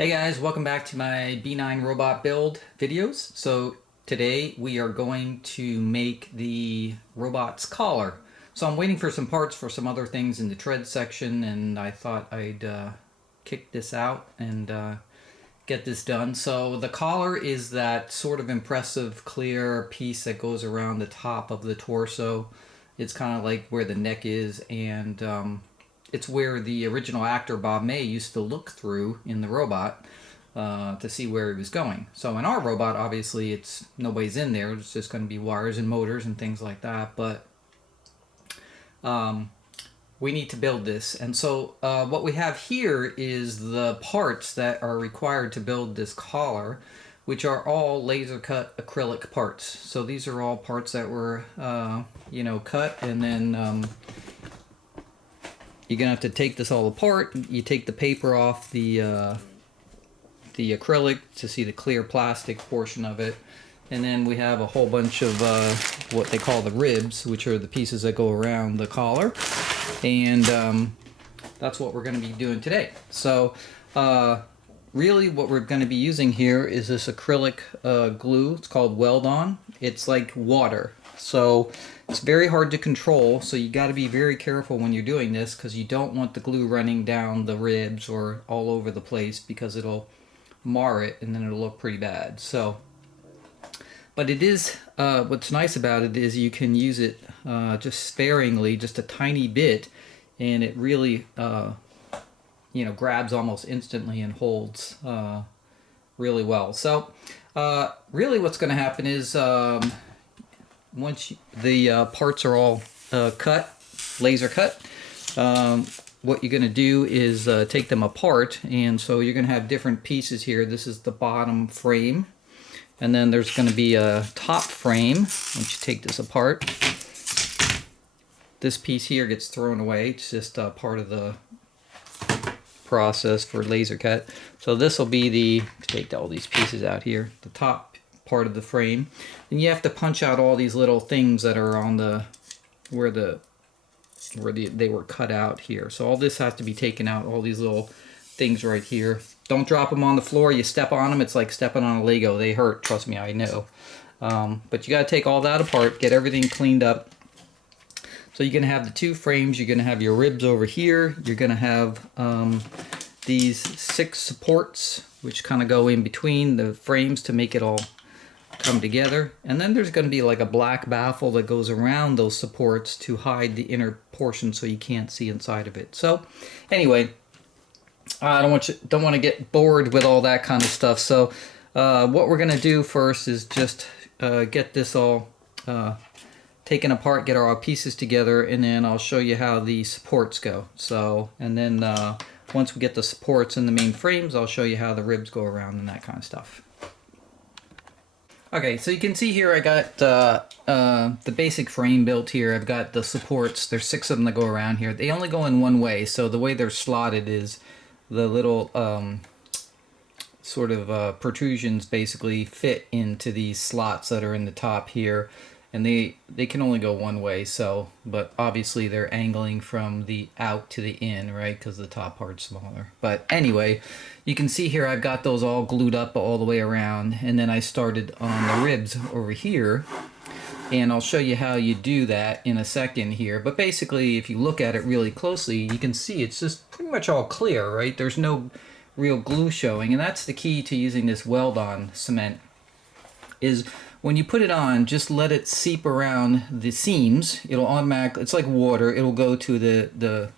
Hey guys, welcome back to my B-9 robot build videos. So today we are going to make the robot's collar. So I'm waiting for some parts for some other things in the tread section, and I thought I'd kick this out and get this done. So the collar is that sort of impressive clear piece that goes around the top of the torso. It's kind of like where the neck is, and it's where the original actor Bob May used to look through in the robot to see where he was going. So in our robot, obviously, it's nobody's in there. It's just going to be wires and motors and things like that. But we need to build this. And so what we have here is the parts that are required to build this collar, which are all laser cut acrylic parts. So these are all parts that were, cut, and then you're gonna have to take this all apart. You take the paper off the acrylic to see the clear plastic portion of it, and then we have a whole bunch of what they call the ribs, which are the pieces that go around the collar, and that's what we're going to be doing today. So really what we're going to be using here is this acrylic glue. It's called Weld-On. It's like water, so it's very hard to control, so you got to be very careful when you're doing this, because you don't want the glue running down the ribs or all over the place, because it'll mar it and then it'll look pretty bad. So, but it is, what's nice about it is you can use it just sparingly, just a tiny bit, and it really grabs almost instantly and holds really well. So really what's going to happen is once the parts are all cut, laser cut, what you're going to do is take them apart. And so you're going to have different pieces here. This is the bottom frame, and then there's going to be a top frame. Once you take this apart, this piece here gets thrown away. It's just part of the process for laser cut. So this will be the, take all these pieces out here, the top part of the frame. And you have to punch out all these little things that are on the where they were cut out here. So all this has to be taken out, all these little things right here. Don't drop them on the floor. You step on them, it's like stepping on a Lego. They hurt, trust me, I know. But you got to take all that apart, get everything cleaned up. So you're going to have the two frames. You're going to have your ribs over here. You're going to have these 6 supports, which kind of go in between the frames to make it all come together. And then there's going to be like a black baffle that goes around those supports to hide the inner portion so you can't see inside of it. So anyway, I don't want to get bored with all that kind of stuff. So what we're going to do first is just get this all taken apart, get our pieces together, and then I'll show you how the supports go. So, and then once we get the supports and the main frames, I'll show you how the ribs go around and that kind of stuff. Okay, so you can see here I got the basic frame built here. I've got the supports. There's 6 of them that go around here. They only go in one way, so the way they're slotted is the little sort of protrusions basically fit into these slots that are in the top here. And they can only go one way, so, but obviously they're angling from the out to the in, right, because the top part's smaller. But anyway, you can see here I've got those all glued up all the way around, and then I started on the ribs over here, and I'll show you how you do that in a second here. But basically, if you look at it really closely, you can see it's just pretty much all clear, right? There's no real glue showing, and that's the key to using this Weld-On cement, is when you put it on, just let it seep around the seams. It'll automatically, it's like water, it'll go to the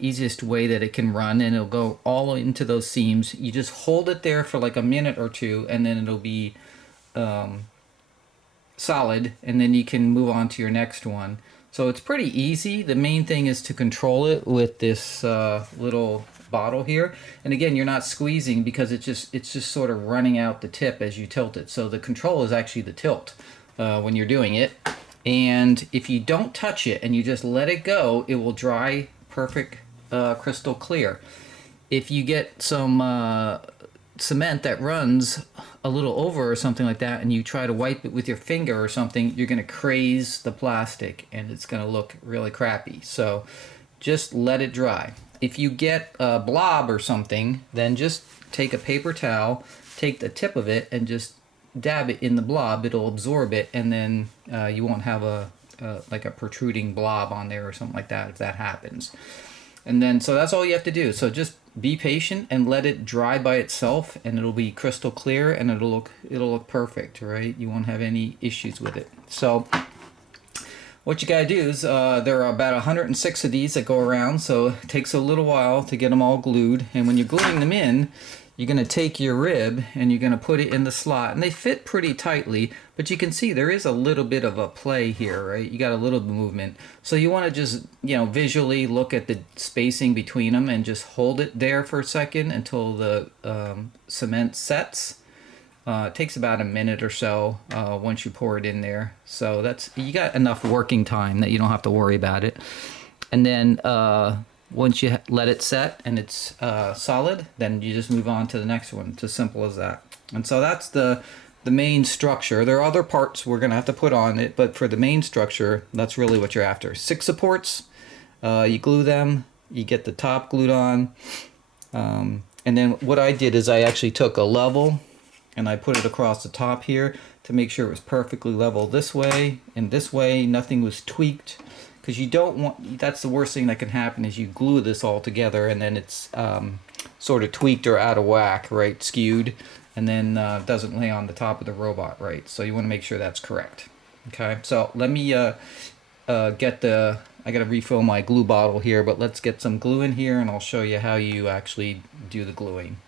easiest way that it can run, and it'll go all into those seams. You just hold it there for like a minute or two, and then it'll be solid, and then you can move on to your next one. So it's pretty easy. The main thing is to control it with this little bottle here, and again, you're not squeezing, because it's just sort of running out the tip as you tilt it. So the control is actually the tilt when you're doing it, and if you don't touch it and you just let it go, it will dry perfect, crystal clear. If you get some cement that runs a little over or something like that, and you try to wipe it with your finger or something, you're going to craze the plastic and it's going to look really crappy. So just let it dry. if you get a blob or something, then just take a paper towel, take the tip of it, and just dab it in the blob. It'll absorb it, and then you won't have like a protruding blob on there or something like that if that happens. And then, so that's all you have to do. So just be patient and let it dry by itself, and it'll be crystal clear, and it'll look perfect, right? You won't have any issues with it. So what you gotta do is, there are about 106 of these that go around, so it takes a little while to get them all glued. And when you're gluing them in, you're gonna take your rib and you're gonna put it in the slot, and they fit pretty tightly, but you can see there is a little bit of a play here, right? You got a little movement. So you wanna just, visually look at the spacing between them and just hold it there for a second until the cement sets. It takes about a minute or so once you pour it in there. So you got enough working time that you don't have to worry about it. And then once you let it set and it's solid, then you just move on to the next one. It's as simple as that. And so that's the main structure. There are other parts we're gonna have to put on it, but for the main structure, that's really what you're after. 6 supports, you glue them, you get the top glued on. And then what I did is I actually took a level and I put it across the top here to make sure it was perfectly level this way and this way. Nothing was tweaked, because you don't want, that's the worst thing that can happen, is you glue this all together and then it's sort of tweaked or out of whack, right, skewed, and then doesn't lay on the top of the robot right. So you want to make sure that's correct. Okay, so let me I gotta refill my glue bottle here, but let's get some glue in here and I'll show you how you actually do the gluing.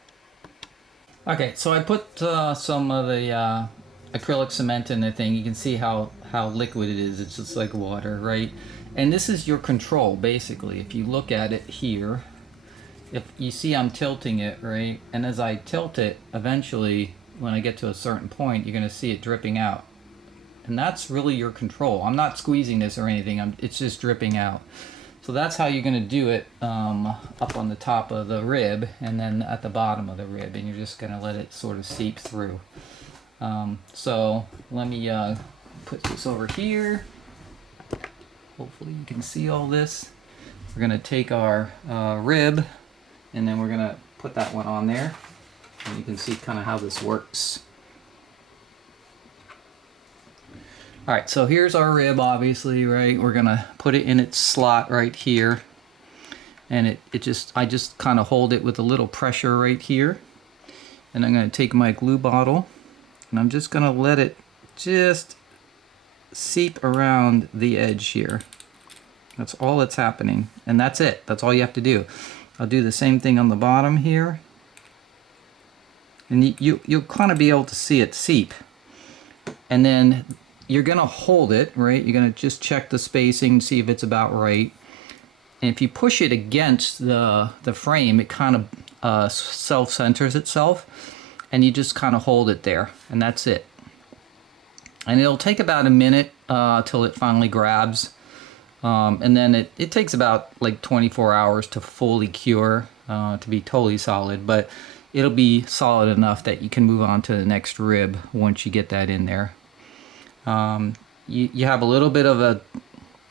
Okay, so I put some of the acrylic cement in the thing. You can see how liquid it is. It's just like water, right? And this is your control, basically. If you look at it here, if you see I'm tilting it, right? And as I tilt it, eventually, when I get to a certain point, you're gonna see it dripping out. And that's really your control. I'm not squeezing this or anything, it's just dripping out. So that's how you're going to do it, up on the top of the rib and then at the bottom of the rib, and you're just going to let it sort of seep through. So let me put this over here. Hopefully you can see all this. We're going to take our rib and then we're going to put that one on there, and you can see kind of how this works. All right, so here's our rib, obviously, right? We're gonna put it in its slot right here. And I just kind of hold it with a little pressure right here. And I'm gonna take my glue bottle and I'm just gonna let it just seep around the edge here. That's all that's happening. And that's it, that's all you have to do. I'll do the same thing on the bottom here. And you'll kind of be able to see it seep. And then you're gonna hold it, right? You're gonna just check the spacing, see if it's about right. And if you push it against the frame, it kind of self-centers itself, and you just kind of hold it there, and that's it. And it'll take about a minute till it finally grabs. And then it takes about like 24 hours to fully cure, to be totally solid, but it'll be solid enough that you can move on to the next rib once you get that in there. You have a little bit of a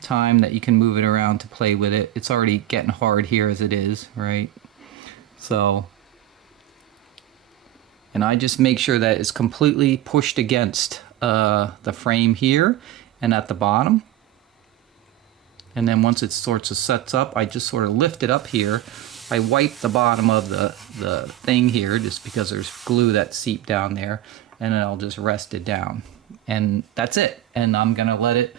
time that you can move it around to play with it. It's already getting hard here as it is, right? So, and I just make sure that it's completely pushed against the frame here and at the bottom. And then once it sort of sets up, I just sort of lift it up here. I wipe the bottom of the thing here just because there's glue that seeped down there, and then I'll just rest it down. And that's it. And I'm gonna let it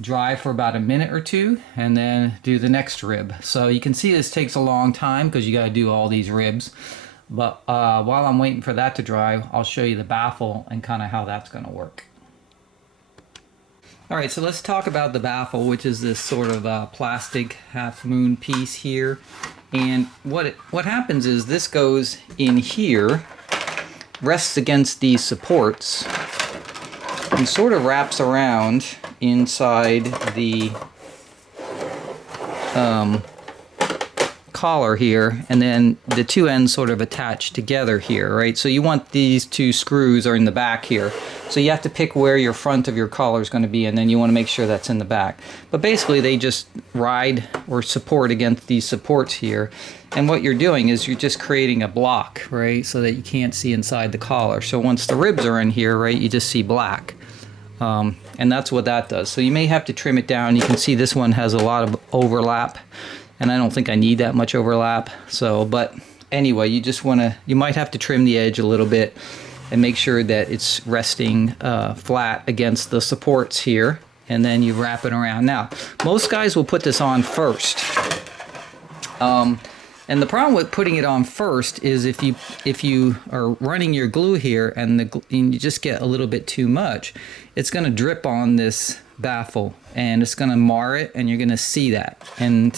dry for about a minute or two and then do the next rib. So you can see this takes a long time because you gotta do all these ribs. But while I'm waiting for that to dry, I'll show you the baffle and kind of how that's gonna work. All right, so let's talk about the baffle, which is this sort of plastic half moon piece here. And what happens is this goes in here, rests against these supports, and sort of wraps around inside the collar here, and then the two ends sort of attached together here, right? So you want these two screws are in the back here. So you have to pick where your front of your collar is going to be, and then you want to make sure that's in the back. But basically they just ride or support against these supports here. And what you're doing is you're just creating a block, right? So that you can't see inside the collar. So once the ribs are in here, right, you just see black. And that's what that does. So you may have to trim it down. You can see this one has a lot of overlap, and I don't think I need that much overlap. So, but anyway, you just want to, you might have to trim the edge a little bit and make sure that it's resting flat against the supports here, and then you wrap it around. Now, most guys will put this on first. And the problem with putting it on first is if you are running your glue here and you just get a little bit too much, it's going to drip on this baffle and it's going to mar it, and you're going to see that. And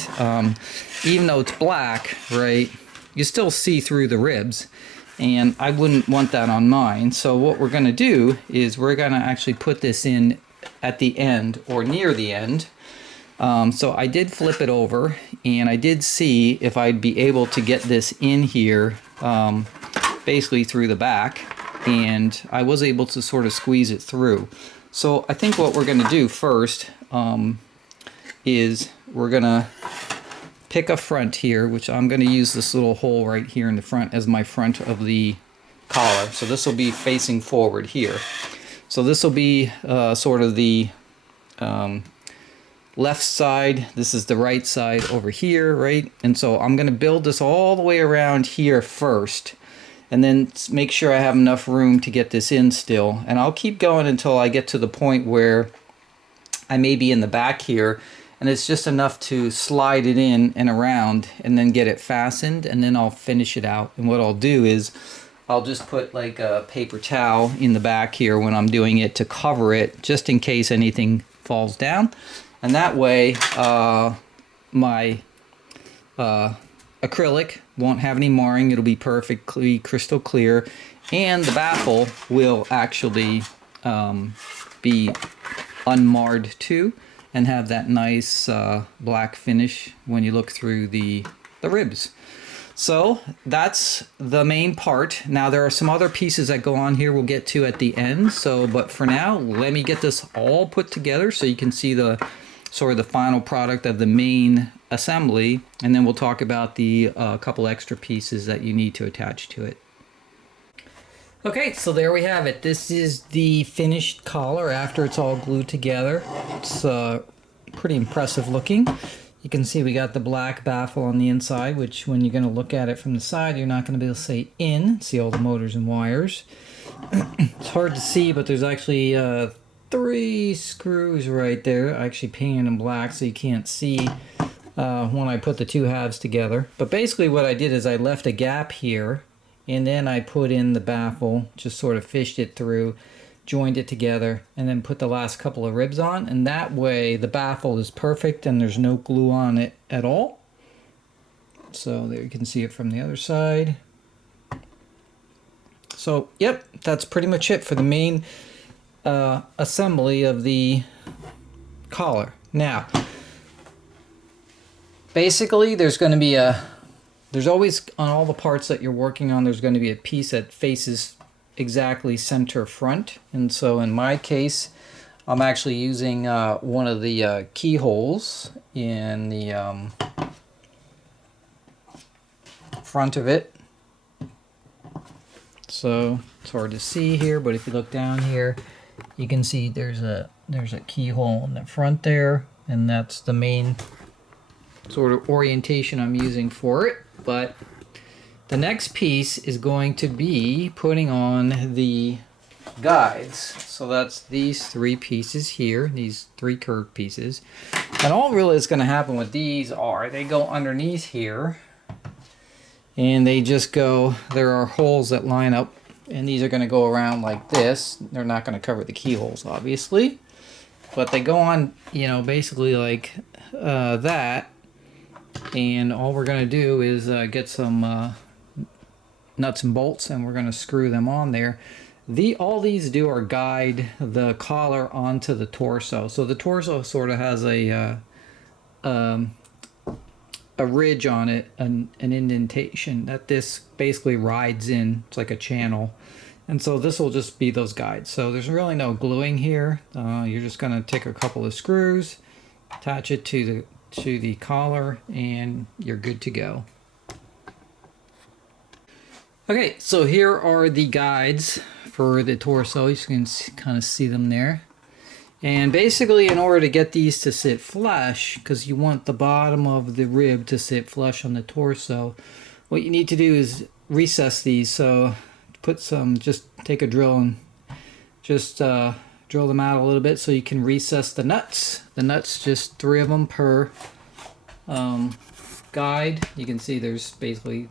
even though it's black, right, you still see through the ribs, and I wouldn't want that on mine. So what we're going to do is we're going to actually put this in at the end or near the end. So I did flip it over, and I did see if I'd be able to get this in here basically through the back, and I was able to sort of squeeze it through. So I think what we're going to do first is we're going to pick a front here, which I'm going to use this little hole right here in the front as my front of the collar. So this will be facing forward here. So this will be sort of the left side. This is the right side over here, right? And so I'm going to build this all the way around here first, and then make sure I have enough room to get this in still. And I'll keep going until I get to the point where I may be in the back here, and it's just enough to slide it in and around and then get it fastened, and then I'll finish it out. And what I'll do is I'll just put like a paper towel in the back here when I'm doing it to cover it, just in case anything falls down. And that way my acrylic won't have any marring. It'll be perfectly crystal clear, and the baffle will actually be unmarred too, and have that nice black finish when you look through the ribs. So that's the main part. Now there are some other pieces that go on here we'll get to at the end. So, but for now, let me get this all put together so you can see the sort of the final product of the main assembly, and then we'll talk about the couple extra pieces that you need to attach to it. Okay, so there we have it. This is the finished collar after it's all glued together. It's pretty impressive looking. You can see we got the black baffle on the inside, which when you're going to look at it from the side, you're not going to be able to say in, see all the motors and wires. It's hard to see, but there's actually 3 screws right there. I actually painted them black so you can't see when I put the two halves together. But basically what I did is I left a gap here, and then I put in the baffle, just sort of fished it through, joined it together, and then put the last couple of ribs on, and that way the baffle is perfect and there's no glue on it at all. So there you can see it from the other side. So yep, that's pretty much it for the main assembly of the collar. Now basically there's going to be there's always, on all the parts that you're working on, there's going to be a piece that faces exactly center front. And so in my case, I'm actually using one of the keyholes in the front of it. So it's hard to see here, but if you look down here, you can see there's a keyhole in the front there, and that's the main sort of orientation I'm using for it. But the next piece is going to be putting on the guides. So that's these 3 pieces here, these 3 curved pieces. And all really is going to happen with these are they go underneath here, and they just go, there are holes that line up, and these are going to go around like this. They're not going to cover the keyholes, obviously, but they go on, you know, basically like that. And all we're going to do is get some nuts and bolts, and we're going to screw them on there. All these do are guide the collar onto the torso. So the torso sort of has a a ridge on it, an indentation that this basically rides in. It's like a channel. And so this will just be those guides. So there's really no gluing here. You're just going to take a couple of screws, attach it to the collar, and you're good to go. Okay, so here are the guides for the torso. You can kind of see them there. And basically, in order to get these to sit flush, because you want the bottom of the rib to sit flush on the torso, what you need to do is recess these. So just take a drill and just drill them out a little bit so you can recess the nuts. The nuts, just 3 of them per guide. You can see there's basically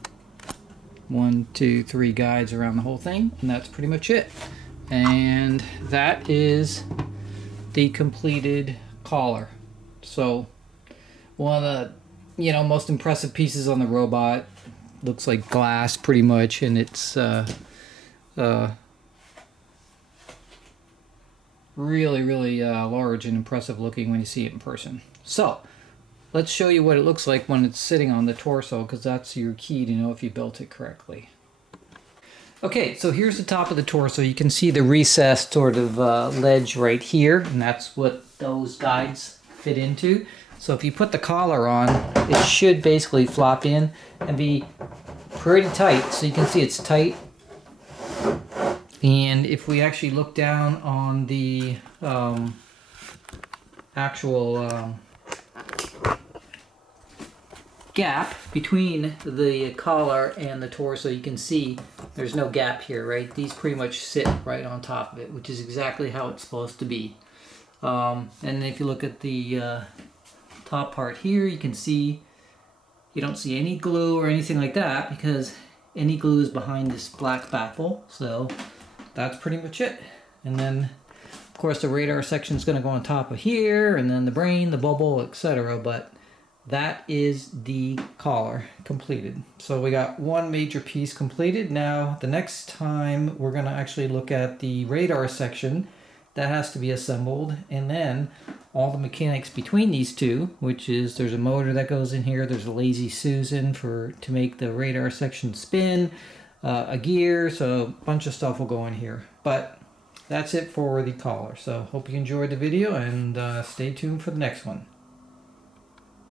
1, 2, 3 guides around the whole thing, and that's pretty much it. And that is the completed collar. So one of the most impressive pieces on the robot. Looks like glass pretty much, and it's really large and impressive looking when you see it in person. So let's show you what it looks like when it's sitting on the torso, because that's your key to know if you built it correctly. Okay, so here's the top of the torso. You can see the recessed sort of ledge right here, and that's what those guides fit into. So if you put the collar on, it should basically flop in and be pretty tight. So you can see it's tight. And if we actually look down on the actual gap between the collar and the torso, you can see there's no gap here, right? These pretty much sit right on top of it, which is exactly how it's supposed to be. And if you look at the top part here, you can see you don't see any glue or anything like that, because any glue is behind this black baffle. So that's pretty much it. And then of course the radar section is going to go on top of here, and then the brain, the bubble, etc. But that is the collar completed. So we got one major piece completed. Now the next time we're going to actually look at the radar section that has to be assembled, and then all the mechanics between these two, which is there's a motor that goes in here, there's a lazy Susan to make the radar section spin, a gear, so a bunch of stuff will go in here. But that's it for the collar. So hope you enjoyed the video, and stay tuned for the next one.